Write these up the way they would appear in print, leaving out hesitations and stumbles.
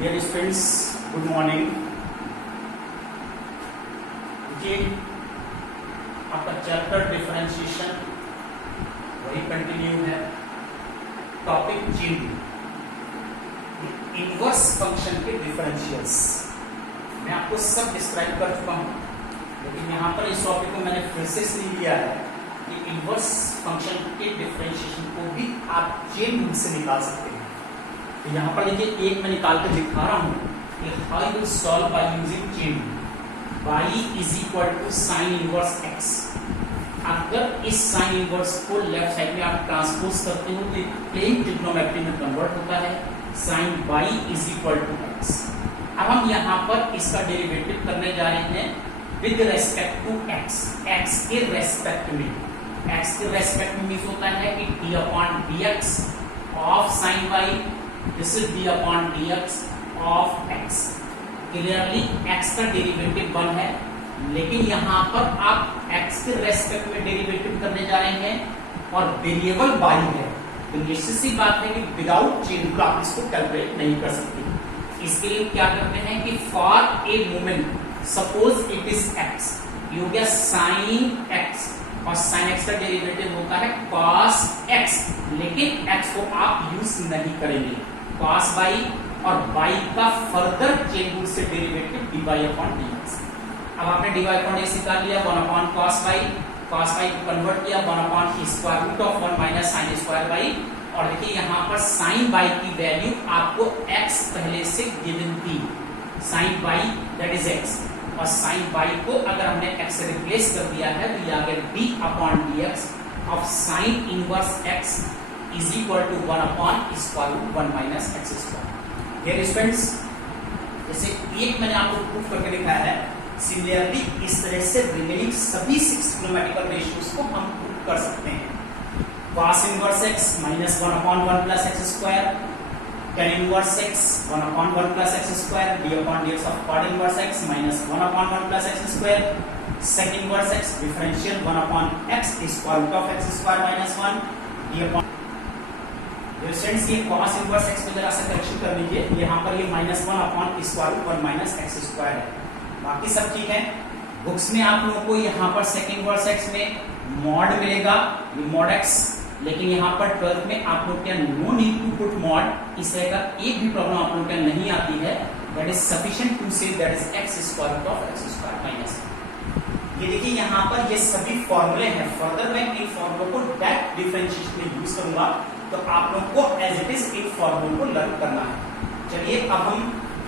Dear students, good morning. देखिए आपका chapter differentiation वही कंटिन्यू है। टॉपिक चेंज, इनवर्स फंक्शन के डिफरेंशियल्स मैं आपको सब डिस्क्राइब कर चुका हूं, लेकिन यहां पर इस टॉपिक को मैंने फिर से इसलिए लिया है कि इनवर्स फंक्शन के डिफरेंशिएशन को भी आप चेन रूल से निकाल सकते हैं। तो यहाँ पर देखिए एक मैं निकाल कर दिखा रहा हूँ कि how you will solve by using chain rule. y is equal to sine inverse x। अगर इस साइन इनवर्स को लेफ्ट साइड में आप ट्रांसपोज करते हो तो प्लेन ट्रिग्नोमेट्री में कन्वर्ट होता है। Sine y is equal to x। अब हम यहाँ पर इसका डेरिवेटिव करने जा रहे हैं with respect to x। x के रेस्पेक्ट में, x के रेस्पेक्ट में मीन्स होता है कि d upon dx of sine y, this is d upon dx of x। Clearly x का डेरिवेटिव 1 है, लेकिन यहाँ पर आप x के रेस्पेक्ट में डेरिवेटिव करने जा रहे हैं और वेरिएबल y है, तो निश्चित सी बात है कि विदाउट चेन रूल आप इसको कैलकुलेट नहीं कर सकते। इसके लिए क्या करते हैं कि for a moment suppose it is x, ये हो गया साइन x और साइन x का डेरिवेटिव होता है cos x, लेकिन x को आप यूज नहीं करेंगे। cos y और y का फर्दर चेन रूल से डेरिवेटिव dy अपॉन dx। अब आपने dy अपॉन dx निकाल लिया, 1 अपॉन cos y को कन्वर्ट किया 1 upon square root of 1 minus sine square y। और देखिए यहाँ पर साइन y की वैल्यू आपको x पहले से गिवन थी, sine y that is x, और साइन y को अगर हमने x से रिप्लेस कर दिया है तो ये आ गया d upon dx of sine inverse x is equal to 1 upon square root 1 minus x square. Dear students, जैसे एक मैंने आपको प्रूफ करके दिखाया है, सिमिलरली इस तरह से रिमेनिंग सभी 6 ट्रिग्नोमेट्रिकल रेशियोज को हम प्रूफ कर सकते हैं। cos inverse x minus 1 upon 1 plus x square, tan inverse x 1 upon 1 plus x square, d upon dx of cot inverse x minus 1 upon 1 plus x square, sec inverse x differential 1 upon x square root of x square minus 1, d upon students ये cos inverse x को जरा सा correction कर लीजिए, यहाँ पर ये minus 1 upon square root 1 minus x square है, बाकी सब ठीक है। बुक्स में आप लोगों को यहाँ पर sec इनवर्स x में मॉड मिलेगा, मॉड x, लेकिन यहाँ पर 12th में आप लोग क्या no need to put mod, इस तरह का एक भी प्रॉब्लम आप लोग क्या नहीं आती है। That is sufficient to say that is x square root of x square minus. ये देखिए यहाँ पर ये सभी फॉर्मूले हैं, फर्दर मैं इन फॉर्मूलों को डायरेक्ट डिफरेंशिएशन में यूज करूंगा, तो आप लोग को एज इट इज इन फॉर्मूलों को लर्न करना है। चलिए अब हम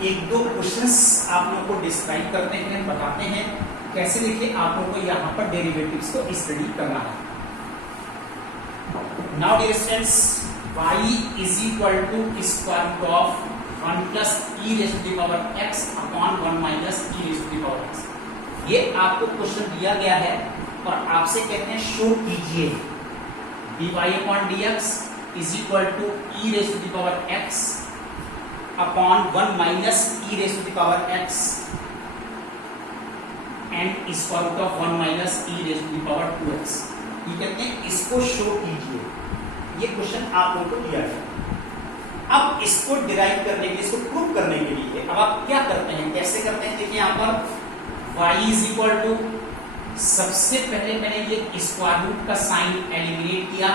एक दो क्वेश्चंस आप लोगों को डिस्क्राइब करते हैं, बताते हैं कैसे देखिए आप लोगों को यहाँ पर डेरिवेटिव्स को स्टडी करना है। Now dear students, y is equal to square root of 1 plus e raised to the power x upon 1 minus e raised to the power x। ये आपको क्वेश्चन दिया गया है और आपसे कहते हैं शो कीजिए dy upon dx is equal to e raised to the power x upon 1 minus e raised to the power x and square root of 1 minus e raised to the power 2x। ये कहते हैं इसको show कीजिए, ये question आप लोगों को दिया है। अब इसको डिराइव करने के लिए, इसको प्रूव करने के लिए अब आप क्या करते हैं, कैसे करते हैं, देखिए यहाँ पर y इज इक्वल टू, सबसे पहले मैंने ये स्क्वायर रूट का साइन एलिमिनेट किया,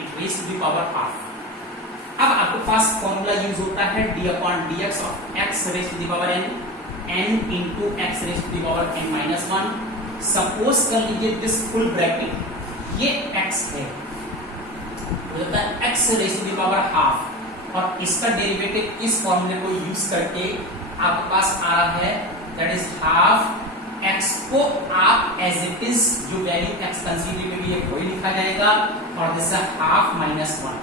it raise to the power half. अब आपके पास फॉर्मूला यूज होता है d upon dx of x raise to the power n into x raise to the power n minus 1। Suppose कर लीजिए this full bracket ये x है, होता है x raise to the power हाफ, और इसका डेरिवेटिव इस फॉर्मूले को यूज करके आपके पास आ रहा है दैट इज हाफ। x को आप एज इट इज जो वैल्यू x कंसीडर में भी है वही लिखा जाएगा, और दिस हाफ माइनस 1।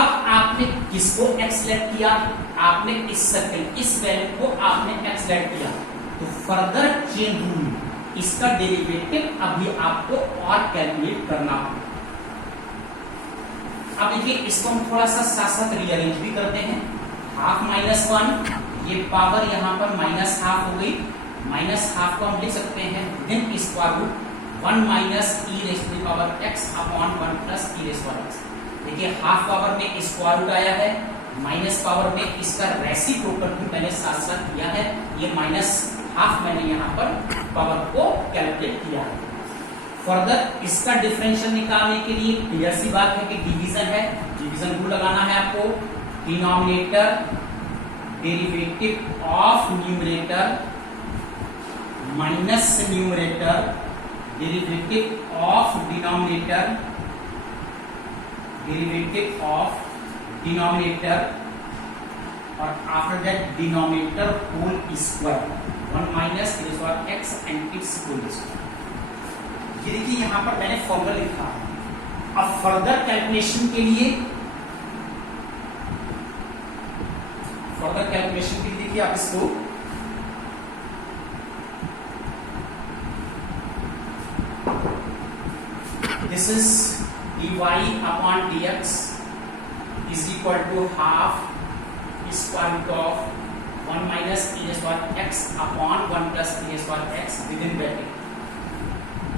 अब आपने किसको x सेलेक्ट किया, आपने इस सर्कल, इस वैल्यू को आपने x सेलेक्ट किया, तो फर्दर चेन रूल इसका डेरिवेटिव अभी आपको और कैलकुलेट करना होगा। अब देखिए इसको हम थोड़ा सा साथ साथ रीअरेंज भी करते हैं। हाफ माइनस 1, ये पावर यहाँ पर माइनस हाफ हो गई, माइनस हाफ को हम लिख सकते हैं with square root 1 minus e raise to the power x upon 1 plus e raise to power x। देखिए हाफ पावर में स्क्वायर रूट आया है, माइनस पावर में इसका रेसिप्रोकल भी मैंने साथ साथ किया है, ये -½ मैंने यहाँ पर पावर को कैलकुलेट किया है। फर्दर इसका डिफरेंशियल निकालने के लिए क्लियर सी बात है कि डिवीजन है, डिवीजन रूल लगाना है आपको। Denominator derivative of numerator minus numerator derivative of denominator, derivative of denominator और after that denominator whole square 1 - x and it's whole square. ये देखिए यहां पर मैंने फॉर्मूला लिखा है। अब फर्दर कैलकुलेशन के लिए देखिए आप इसको this is dy/dx is equal to ½ square root of 1 - e⁻x upon 1 + e⁻x within bracket।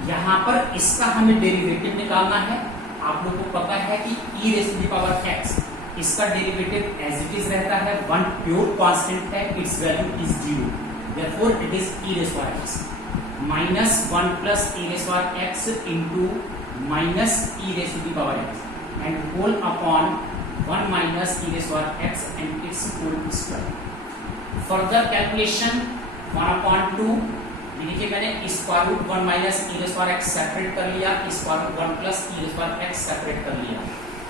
यहां पर इसका हमें डेरिवेटिव निकालना है। आप लोगों को पता है कि e⁻x इसका डेरिवेटिव एज इट इज रहता है, 1 प्योर कांस्टेंट है, it's value is 0, therefore it is e⁻x -1 + e⁻x into -e⁻x and whole upon 1 - e⁻x and its whole square। Further calculation 1/2, देखिए मैंने स्क्वायर रूट 1 - e⁻x सेपरेट कर लिया, square root 1 + e⁻x separate कर लिया।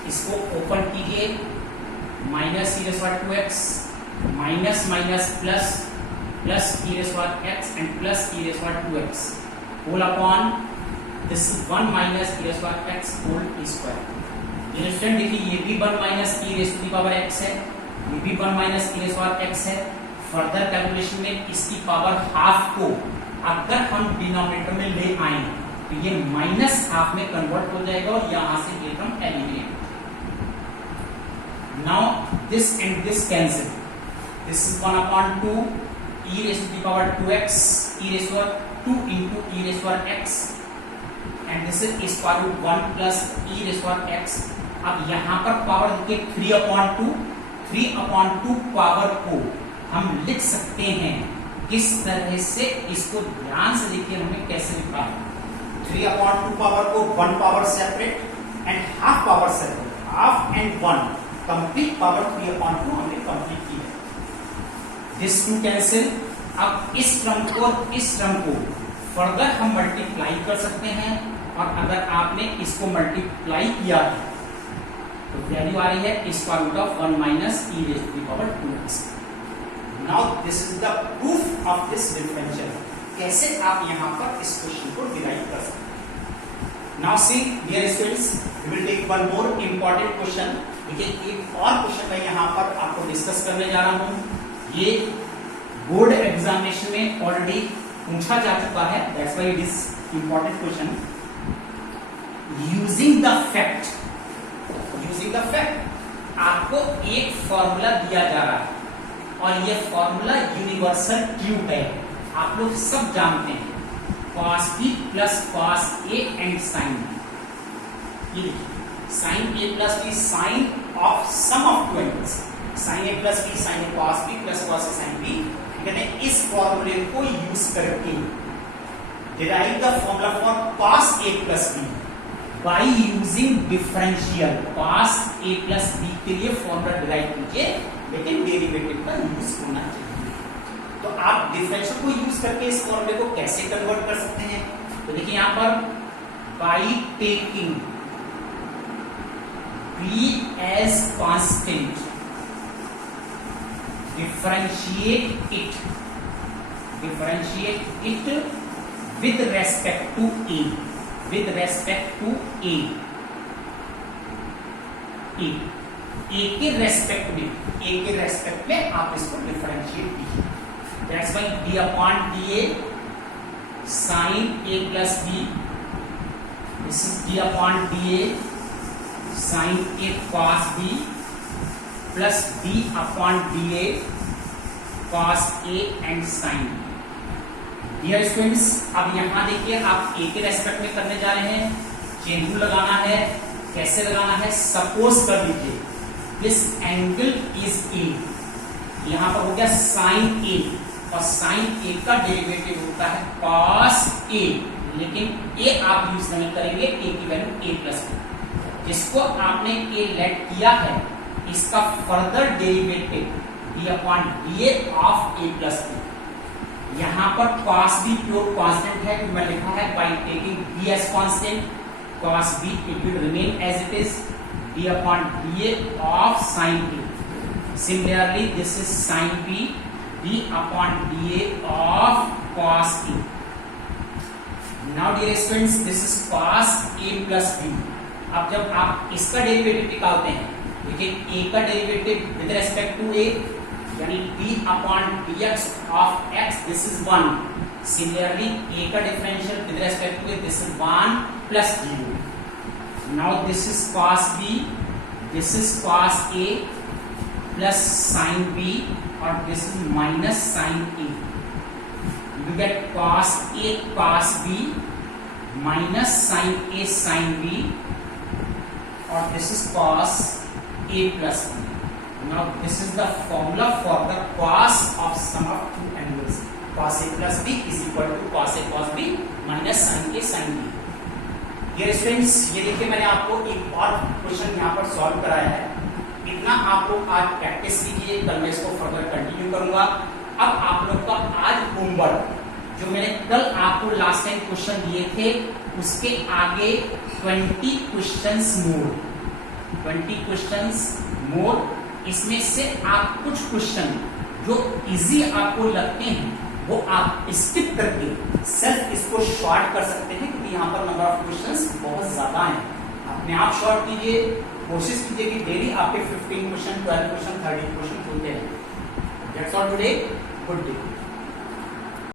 इसको ओपन कीजिए, -e⁻2x plus e⁻x and plus e⁻2x whole upon this 1 - e⁻x whole square. ये student देखिए ये भी 1 - e⁻x है, ये भी 1 - e⁻x है। फर्दर कैलकुलेशन में इसकी पावर ½ को अगर हम डिनोमिनेटर में ले आए तो ये -½ में कन्वर्ट हो जाएगा और यहां से ये term eliminate. Now this and this cancel, this is 1/2 e⁻2x e⁻2 into e⁻x and this is square root 1 plus e⁻x। अब यहां पर पावर देखिए 3/2, 3/2 पावर को हम लिख सकते हैं किस तरह से, इसको ध्यान से देखिए हमें कैसे लिखा है। 3/2 पावर को 1 power separate and ½ power separate, ½ and 1 complete power 3/2 हमने कंप्लीट की है। This to cancel. अब इस टर्म को और इस टर्म को फर्दर हम मल्टीप्लाई कर सकते हैं और अगर आपने इसको मल्टीप्लाई किया है तो वैल्यू आ रही है square root of 1 - e⁻2x। Now this is the proof of this differential. कैसे आप यहां पर इस क्वेश्चन को डिराइव कर सकते हैं। Now see dear students, we will take one more important question. देखिए एक और क्वेश्चन मैं यहां पर आपको डिस्कस करने जा रहा हूं। ये बोर्ड एग्जामिनेशन में ऑलरेडी पूछा जा चुका है, that's why it is important question. Using the fact, आपको एक फॉर्मूला दिया जा रहा है और ये फॉर्मूला यूनिवर्सल ट्रूथ है, आप लोग सब जानते हैं। cos b plus cos a and sin b, ये sin a plus b sin of sum of two angles, sin a plus b sin a cos b plus cos a sin b। कहते हैं इस फॉर्मूले को use करके derive the formula for cos a plus b by using differential. cos a plus b के लिए formula derive कीजिए, लेकिन डेरिवेटिव का यूज होना चाहिए। तो आप डिफरेंशियल को यूज करके इस फॉर्मूले को कैसे कन्वर्ट कर सकते हैं? तो देखिए यहां पर by taking b as constant, differentiate it with respect to a, के रेस्पेक्ट में आप इसको डिफरेंशिएट कीजिए। That's why d/dA sin a plus b, this is d/dA sin a cos b plus d/dA cos a and sin b। Dear students, अब यहां देखिए आप a के रेस्पेक्ट में करने जा रहे हैं, चेन रूल लगाना है। कैसे लगाना है? सपोज कर लीजिए दिस एंगल इज ए, यहां पर हो गया साइन ए, और साइन ए का डेरिवेटिव होता है कॉस ए, लेकिन ए आप यूज नहीं करेंगे, ए की वैल्यू ए प्लस बी। जिसको आपने ए लेट किया है, इसका further derivative b upon d a of a plus b. यहां पर कॉस बी प्योर कांस्टेंट है, तो मैं लिखा है by taking b as constant, cos b it will remain as it is, b upon d a of sine a. Similarly, this is sin b, b upon dA of cos a. Now, dear students, this is cos a plus b. अब जब आप इसका derivative निकालते हैं, देखिए a का derivative with respect to a, यानी b upon dx of x, this is 1. Similarly, a का differential with respect to a, this is 1 plus 0. Now, this is cos b, this is cos a plus sin b, और this is minus sin a. You get cos a cos b minus sin a sin b, और this is cos a plus b. Now this is the formula for the cos of sum of two angles. Cos a plus b is equal to cos a cos b minus sin a sin b. Dear students, ये देखिए मैंने आपको एक और question यहाँ पर solve कराया है। इतना आप लोग आज प्रैक्टिस कीजिए, कल मैं इसको फर्दर कंटिन्यू करूंगा। अब आप लोग का आज होमवर्क, जो मैंने कल आपको लास्ट टाइम क्वेश्चन दिए थे, उसके आगे 20 क्वेश्चंस मोर, 20 क्वेश्चंस मोर। इसमें से आप कुछ क्वेश्चन जो इजी आपको लगते हैं वो आप स्किप करके सिर्फ इसको शॉर्ट कर सकते हैं, क्योंकि यहाँ पर नंबर ऑफ क्वेश्चंस बहुत ज्यादा हैं। अपने आप शॉर्ट कीजिए, कोशिश कीजिए कि डेली आपके 15 क्वेश्चन, 12 क्वेश्चन, 30 क्वेश्चन होते हैं। That's all today, good day.